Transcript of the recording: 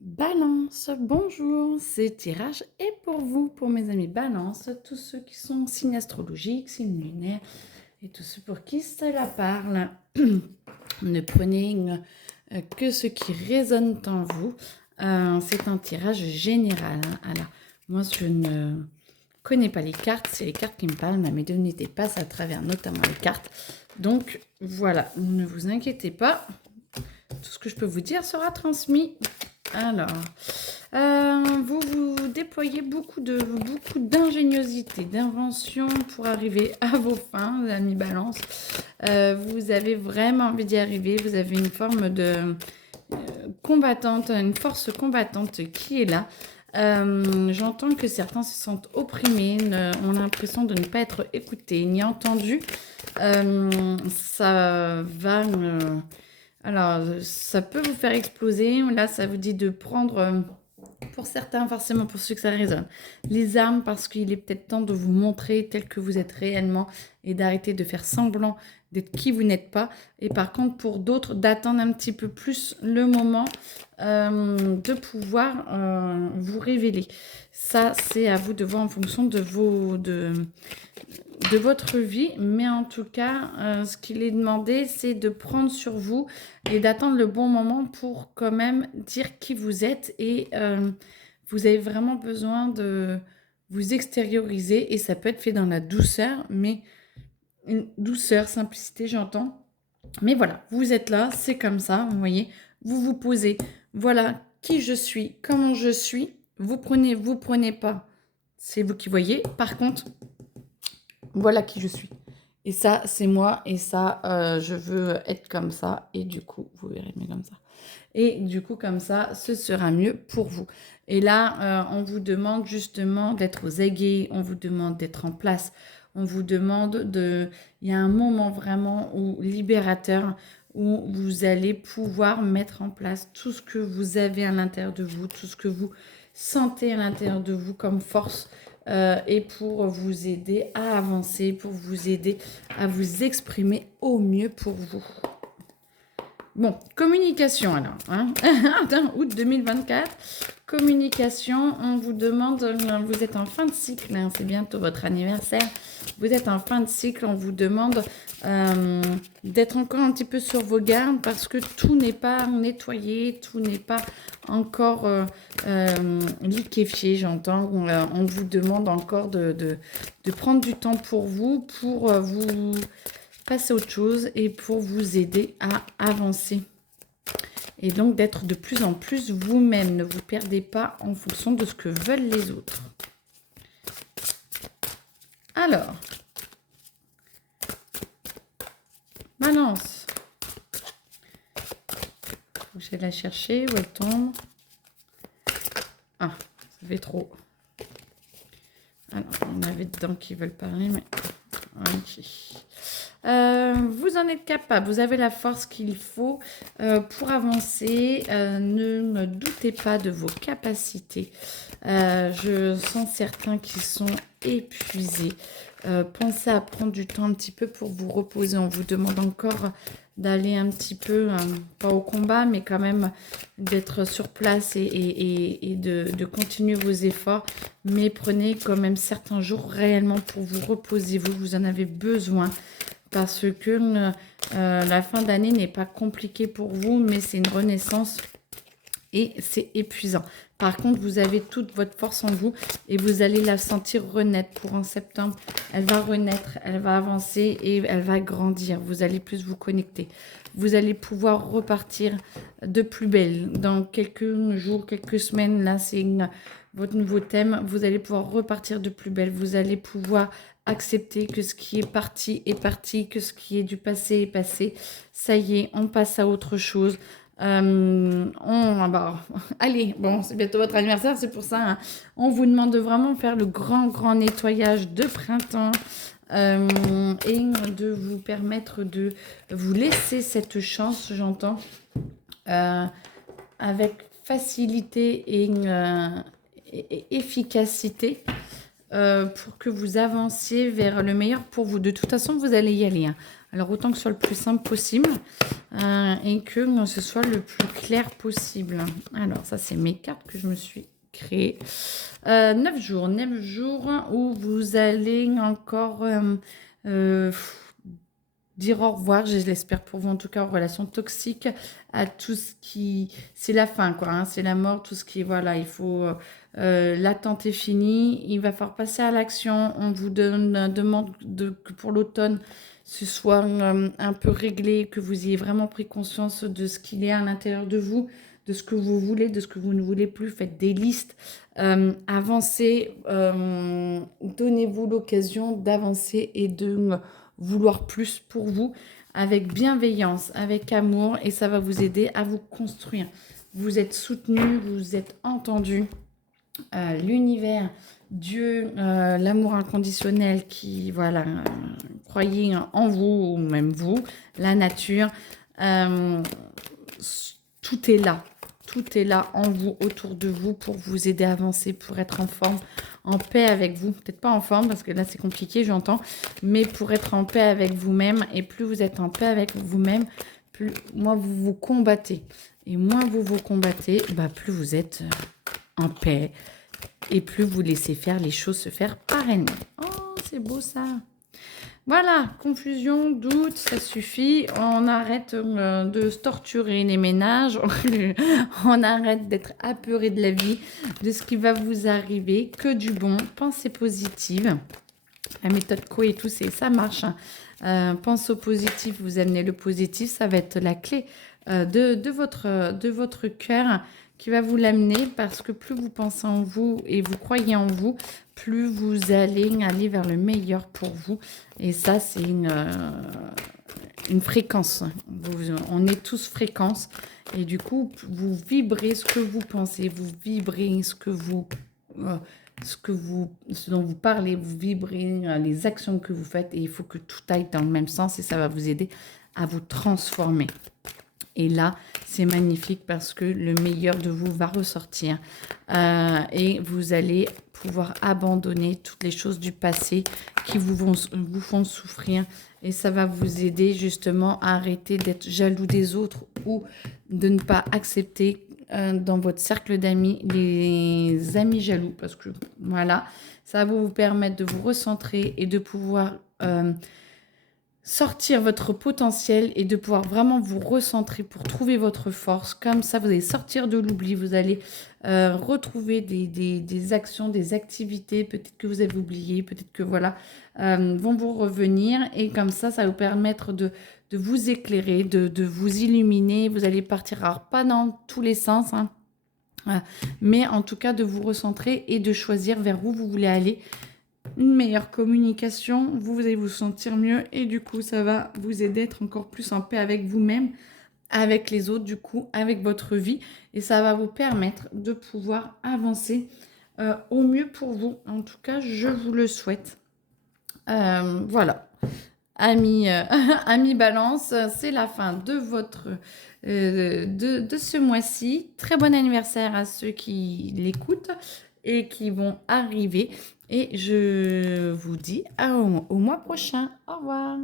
Balance, bonjour, ce tirage est pour vous, pour mes amis Balance, tous ceux qui sont signes astrologiques, signes lunaires et tous ceux pour qui cela parle. Ne prenez que ce qui résonne en vous. C'est un tirage général, hein. Alors, moi je ne connais pas les cartes, c'est les cartes qui me parlent, ma médiumnité passe à travers notamment les cartes. Donc voilà, ne vous inquiétez pas, tout ce que je peux vous dire sera transmis. Alors, vous déployez beaucoup d'ingéniosité, d'invention pour arriver à vos fins, amis Balance. Vous avez vraiment envie d'y arriver. Vous avez une forme de combattante, une force combattante qui est là. J'entends que certains se sentent opprimés, ont l'impression de ne pas être écoutés ni entendus. Ça va... alors, ça peut vous faire exploser. Là, ça vous dit de prendre, pour certains, forcément pour ceux que ça résonne, les armes parce qu'il est peut-être temps de vous montrer tel que vous êtes réellement et d'arrêter de faire semblant d'être qui vous n'êtes pas. Et par contre, pour d'autres, d'attendre un petit peu plus le moment de pouvoir vous révéler. Ça, c'est à vous de voir en fonction de votre vie, mais en tout cas, ce qu'il est demandé, c'est de prendre sur vous et d'attendre le bon moment pour quand même dire qui vous êtes et vous avez vraiment besoin de vous extérioriser et ça peut être fait dans la douceur, mais une douceur, simplicité, j'entends. Mais voilà, vous êtes là, c'est comme ça, vous voyez, vous vous posez, voilà qui je suis, comment je suis, vous prenez pas, c'est vous qui voyez. Par contre, voilà qui je suis. Et ça, c'est moi. Et ça, je veux être comme ça. Et du coup, vous verrez mieux comme ça. Et du coup, comme ça, ce sera mieux pour vous. Et là, on vous demande justement d'être aux aguets. On vous demande d'être en place. On vous demande de... Il y a un moment vraiment où, libérateur où vous allez pouvoir mettre en place tout ce que vous avez à l'intérieur de vous, tout ce que vous sentez à l'intérieur de vous comme force et pour vous aider à avancer, pour vous aider à vous exprimer au mieux pour vous. Bon, communication alors, hein. Août 2024, communication, on vous demande, vous êtes en fin de cycle, hein, c'est bientôt votre anniversaire, vous êtes en fin de cycle, on vous demande d'être encore un petit peu sur vos gardes parce que tout n'est pas nettoyé, tout n'est pas encore liquéfié, j'entends. On vous demande encore de prendre du temps pour vous passer à autre chose et pour vous aider à avancer. Et donc d'être de plus en plus vous-même. Ne vous perdez pas en fonction de ce que veulent les autres. Alors, Balance. Faut que j'aille la chercher. Où elle tombe? Ah, ça fait trop. Alors, on avait dedans qui veulent parler, mais... Ok. Vous en êtes capable, vous avez la force qu'il faut pour avancer. Ne me doutez pas de vos capacités. Je sens certains qui sont épuisés. Pensez à prendre du temps un petit peu pour vous reposer. On vous demande encore d'aller un petit peu, pas au combat, mais quand même d'être sur place et de continuer vos efforts. Mais prenez quand même certains jours réellement pour vous reposer. Vous en avez besoin parce que la fin d'année n'est pas compliquée pour vous, mais c'est une renaissance et c'est épuisant. Par contre, vous avez toute votre force en vous et vous allez la sentir renaître pour en septembre. Elle va renaître, elle va avancer et elle va grandir. Vous allez plus vous connecter. Vous allez pouvoir repartir de plus belle. Dans quelques jours, quelques semaines, là, c'est votre nouveau thème. Vous allez pouvoir repartir de plus belle. Vous allez pouvoir accepter que ce qui est parti, que ce qui est du passé est passé. Ça y est, on passe à autre chose. Allez, bon, c'est bientôt votre anniversaire, c'est pour ça. Hein. On vous demande de vraiment faire le grand nettoyage de printemps et de vous permettre de vous laisser cette chance, j'entends, avec facilité et efficacité. pour que vous avanciez vers le meilleur pour vous. De toute façon, vous allez y aller, hein. Alors, autant que ce soit le plus simple possible et que ce soit le plus clair possible. Alors, ça, c'est mes cartes que je me suis créées. 9 jours. 9 jours où vous allez encore dire au revoir, je l'espère pour vous en tout cas, aux relations toxiques, à tout ce qui... C'est la fin, quoi, hein, c'est la mort, tout ce qui... Voilà, il faut... l'attente est finie, il va falloir passer à l'action. On vous demande que pour l'automne, ce soit un peu réglé, que vous ayez vraiment pris conscience de ce qu'il y a à l'intérieur de vous, de ce que vous voulez, de ce que vous ne voulez plus. Faites des listes, avancez, donnez-vous l'occasion d'avancer et de vouloir plus pour vous, avec bienveillance, avec amour, et ça va vous aider à vous construire. Vous êtes soutenu, vous êtes entendu. L'univers, Dieu, l'amour inconditionnel qui, voilà, croyez en vous, ou même vous, la nature, euh, tout est là. Tout est là en vous, autour de vous, pour vous aider à avancer, pour être en forme, en paix avec vous. Peut-être pas en forme, parce que là, c'est compliqué, j'entends, mais pour être en paix avec vous-même. Et plus vous êtes en paix avec vous-même, plus moins vous vous combattez. Et moins vous vous combattez, bah, plus vous êtes en paix. Et plus vous laissez faire les choses se faire par elles-mêmes. Oh, c'est beau ça. Voilà, confusion, doute, ça suffit. On arrête de se torturer les ménages. On arrête d'être apeuré de la vie, de ce qui va vous arriver. Que du bon. Pensez positive. La méthode Co et tout, ça marche, hein. Pense au positif, vous amenez le positif. Ça va être la clé de votre cœur qui va vous l'amener, parce que plus vous pensez en vous et vous croyez en vous, plus vous allez aller vers le meilleur pour vous. Et ça, c'est une fréquence. On est tous fréquences. Et du coup, vous vibrez ce que vous pensez, vous vibrez ce dont vous parlez, vous vibrez les actions que vous faites. Et il faut que tout aille dans le même sens, et ça va vous aider à vous transformer. Et là, c'est magnifique, parce que le meilleur de vous va ressortir. Et vous allez pouvoir abandonner toutes les choses du passé qui vous font souffrir. Et ça va vous aider justement à arrêter d'être jaloux des autres, ou de ne pas accepter dans votre cercle d'amis les amis jaloux. Parce que voilà, ça va vous permettre de vous recentrer et de pouvoir... sortir votre potentiel et de pouvoir vraiment vous recentrer pour trouver votre force. Comme ça, vous allez sortir de l'oubli, vous allez retrouver des actions, des activités, peut-être que vous avez oublié, peut-être que voilà, vont vous revenir. Et comme ça va vous permettre de vous éclairer, de vous illuminer. Vous allez partir, alors pas dans tous les sens, hein, mais en tout cas de vous recentrer et de choisir vers où vous voulez aller. Une meilleure communication, vous allez vous sentir mieux, et du coup ça va vous aider à être encore plus en paix avec vous-même, avec les autres, du coup avec votre vie, et ça va vous permettre de pouvoir avancer au mieux pour vous. En tout cas, je vous le souhaite. Voilà, amis, amis Balance, c'est la fin de votre de ce mois-ci. Très bon anniversaire à ceux qui l'écoutent et qui vont arriver. Et je vous dis au mois prochain. Au revoir.